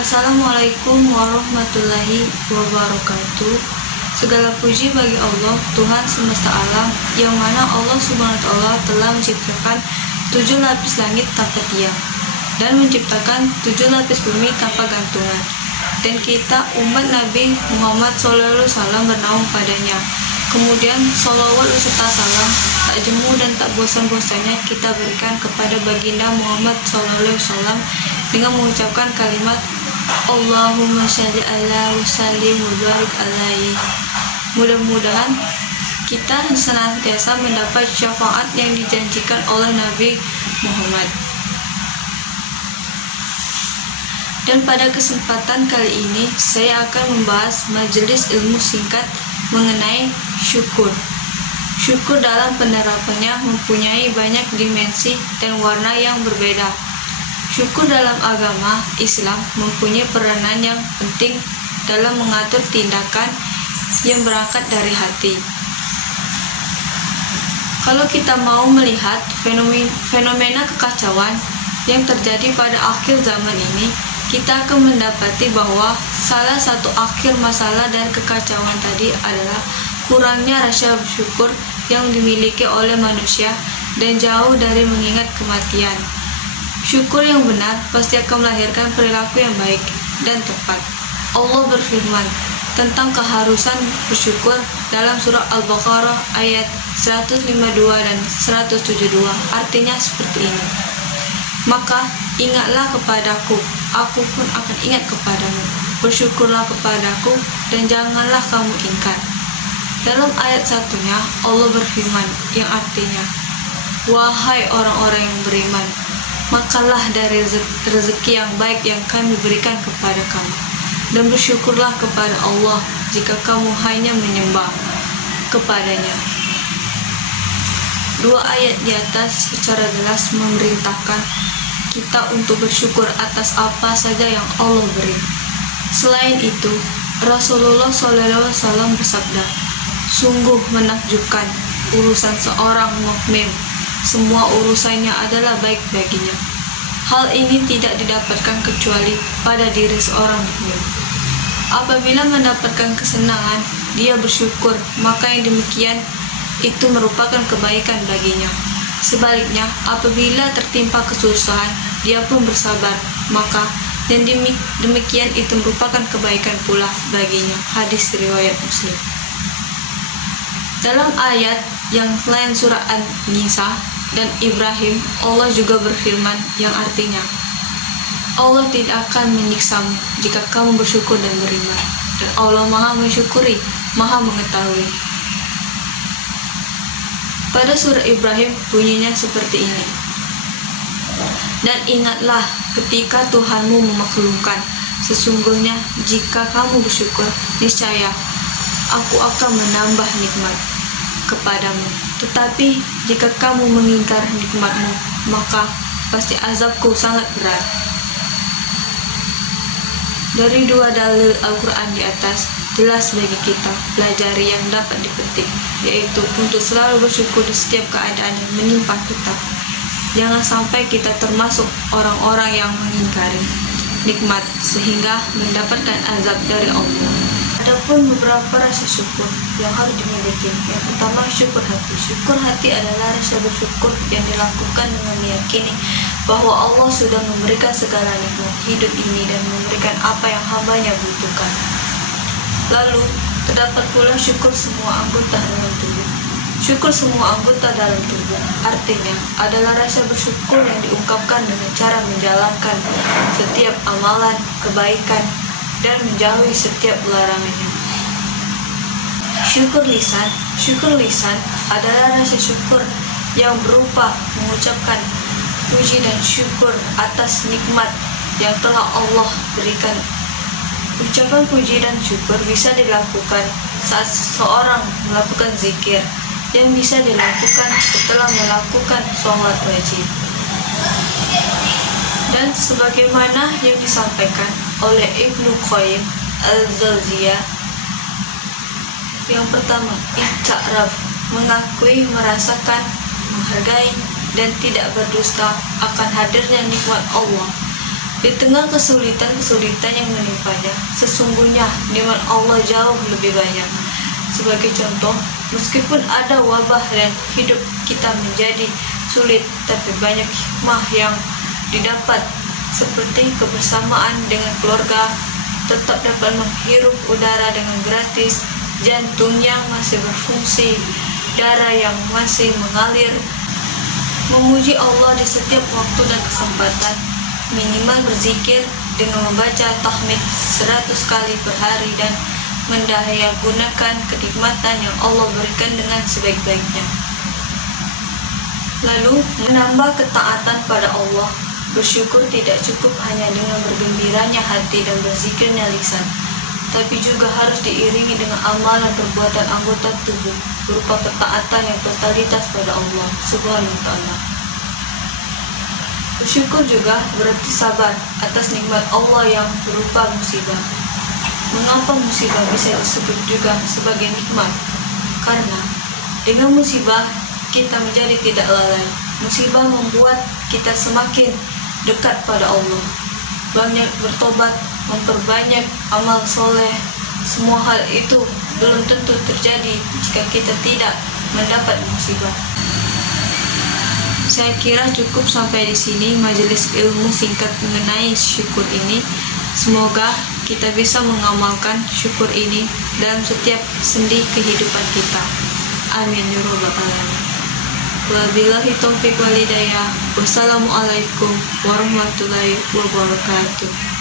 Assalamualaikum warahmatullahi wabarakatuh. Segala puji bagi Allah, Tuhan semesta alam, yang mana Allah Subhanahu wa Ta'ala telah menciptakan 7 lapis langit tanpa tiang dan menciptakan 7 lapis bumi tanpa gantungan. Dan kita umat Nabi Muhammad SAW bernaung padanya. Kemudian salawat beserta salam tak jemu dan tak bosan-bosannya kita berikan kepada baginda Muhammad SAW dengan mengucapkan kalimat Allahumma shalli ala wa sallim wa barik alaihi. Mudah-mudahan kita senantiasa mendapat syafaat yang dijanjikan oleh Nabi Muhammad. Dan pada kesempatan kali ini saya akan membahas majelis ilmu singkat mengenai syukur. Syukur dalam penerapannya mempunyai banyak dimensi dan warna yang berbeda. Syukur dalam agama Islam mempunyai peranan yang penting dalam mengatur tindakan yang berangkat dari hati. Kalau kita mau melihat fenomena kekacauan yang terjadi pada akhir zaman ini, kita akan mendapati bahwa salah satu akhir masalah dan kekacauan tadi adalah kurangnya rasa bersyukur yang dimiliki oleh manusia dan jauh dari mengingat kematian. Syukur yang benar pasti akan melahirkan perilaku yang baik dan tepat. Allah berfirman tentang keharusan bersyukur dalam surah Al-Baqarah ayat 152 dan 172. Artinya seperti ini. Maka ingatlah kepadaku, aku pun akan ingat kepadamu. Bersyukurlah kepadaku dan janganlah kamu ingkar. Dalam ayat satunya Allah berfirman yang artinya, wahai orang-orang yang beriman, makanlah dari rezeki yang baik yang kami berikan kepada kamu, dan bersyukurlah kepada Allah jika kamu hanya menyembah kepadanya. Dua ayat di atas secara jelas memerintahkan kita untuk bersyukur atas apa saja yang Allah beri. Selain itu, Rasulullah SAW bersabda, sungguh menakjubkan urusan seorang mukmin, semua urusannya adalah baik baginya. Hal ini tidak didapatkan kecuali pada diri seorang mukmin. Apabila mendapatkan kesenangan, dia bersyukur, maka yang demikian itu merupakan kebaikan baginya. Sebaliknya, apabila tertimpa kesusahan, dia pun bersabar, maka dan demikian itu merupakan kebaikan pula baginya. Hadis riwayat Muslim. Dalam ayat yang lain surah An-Nisa dan Ibrahim, Allah juga berfirman yang artinya, Allah tidak akan menyiksamu jika kamu bersyukur dan beriman, dan Allah Maha mensyukuri, Maha mengetahui. Pada surah Ibrahim bunyinya seperti ini. Dan ingatlah ketika Tuhanmu memaklumkan, sesungguhnya jika kamu bersyukur, niscaya aku akan menambah nikmat kepadamu. Tetapi jika kamu mengingkar nikmatmu, maka pasti azabku sangat berat. Dari dua dalil Al-Quran di atas, jelas bagi kita pelajari yang dapat dipetik, yaitu untuk selalu bersyukur di setiap keadaan yang menimpa kita. Jangan sampai kita termasuk orang-orang yang mengingkari nikmat sehingga mendapatkan azab dari Allah. Adapun beberapa rasa syukur yang harus dimiliki. Yang pertama, syukur hati. Syukur hati adalah rasa bersyukur yang dilakukan dengan meyakini bahwa Allah sudah memberikan segala nikmat hidup ini dan memberikan apa yang hambanya butuhkan. Lalu, terdapat pula syukur semua anggota dalam tubuh. Syukur semua anggota dalam tubuh artinya adalah rasa bersyukur yang diungkapkan dengan cara menjalankan setiap amalan kebaikan dan menjauhi setiap larangannya. Syukur lisan adalah rasa syukur yang berupa mengucapkan puji dan syukur atas nikmat yang telah Allah berikan. Ucapan puji dan syukur bisa dilakukan saat seseorang melakukan zikir, yang bisa dilakukan setelah melakukan sholat wajib. Dan sebagaimana yang disampaikan oleh Ibnu Qayyim Al-Jauziyah, yang pertama, i'tiraf, mengakui, merasakan, menghargai, dan tidak berdusta akan hadirnya nikmat Allah. Di tengah kesulitan-kesulitan yang menimpanya, sesungguhnya nikmat Allah jauh lebih banyak. Sebagai contoh, meskipun ada wabah dan hidup kita menjadi sulit, tapi banyak hikmah yang didapat, seperti kebersamaan dengan keluarga, tetap dapat menghirup udara dengan gratis, jantung yang masih berfungsi, darah yang masih mengalir, memuji Allah di setiap waktu dan kesempatan, minimal berzikir dengan membaca tahmid 100 kali per hari, dan mendaya gunakan kenikmatan yang Allah berikan dengan sebaik-baiknya. Lalu menambah ketaatan pada Allah. Bersyukur tidak cukup hanya dengan bergembiranya hati dan berzikirnya lisan, tapi juga harus diiringi dengan amal dan perbuatan anggota tubuh berupa ketaatan yang totalitas pada Allah Subhanahu wa Ta'ala. Bersyukur juga berarti sabar atas nikmat Allah yang berupa musibah. Mengapa musibah bisa disebut juga sebagai nikmat? Karena dengan musibah kita menjadi tidak lalai. Musibah membuat kita semakin dekat pada Allah, banyak bertobat, memperbanyak amal soleh. Semua hal itu belum tentu terjadi jika kita tidak mendapat musibah. Saya kira cukup sampai di sini majelis ilmu singkat mengenai syukur ini. Semoga kita bisa mengamalkan syukur ini dalam setiap sendi kehidupan kita. Amin ya rabbal alamin. Wabillahi taufiq wal hidayah. Wassalamualaikum warahmatullahi wabarakatuh.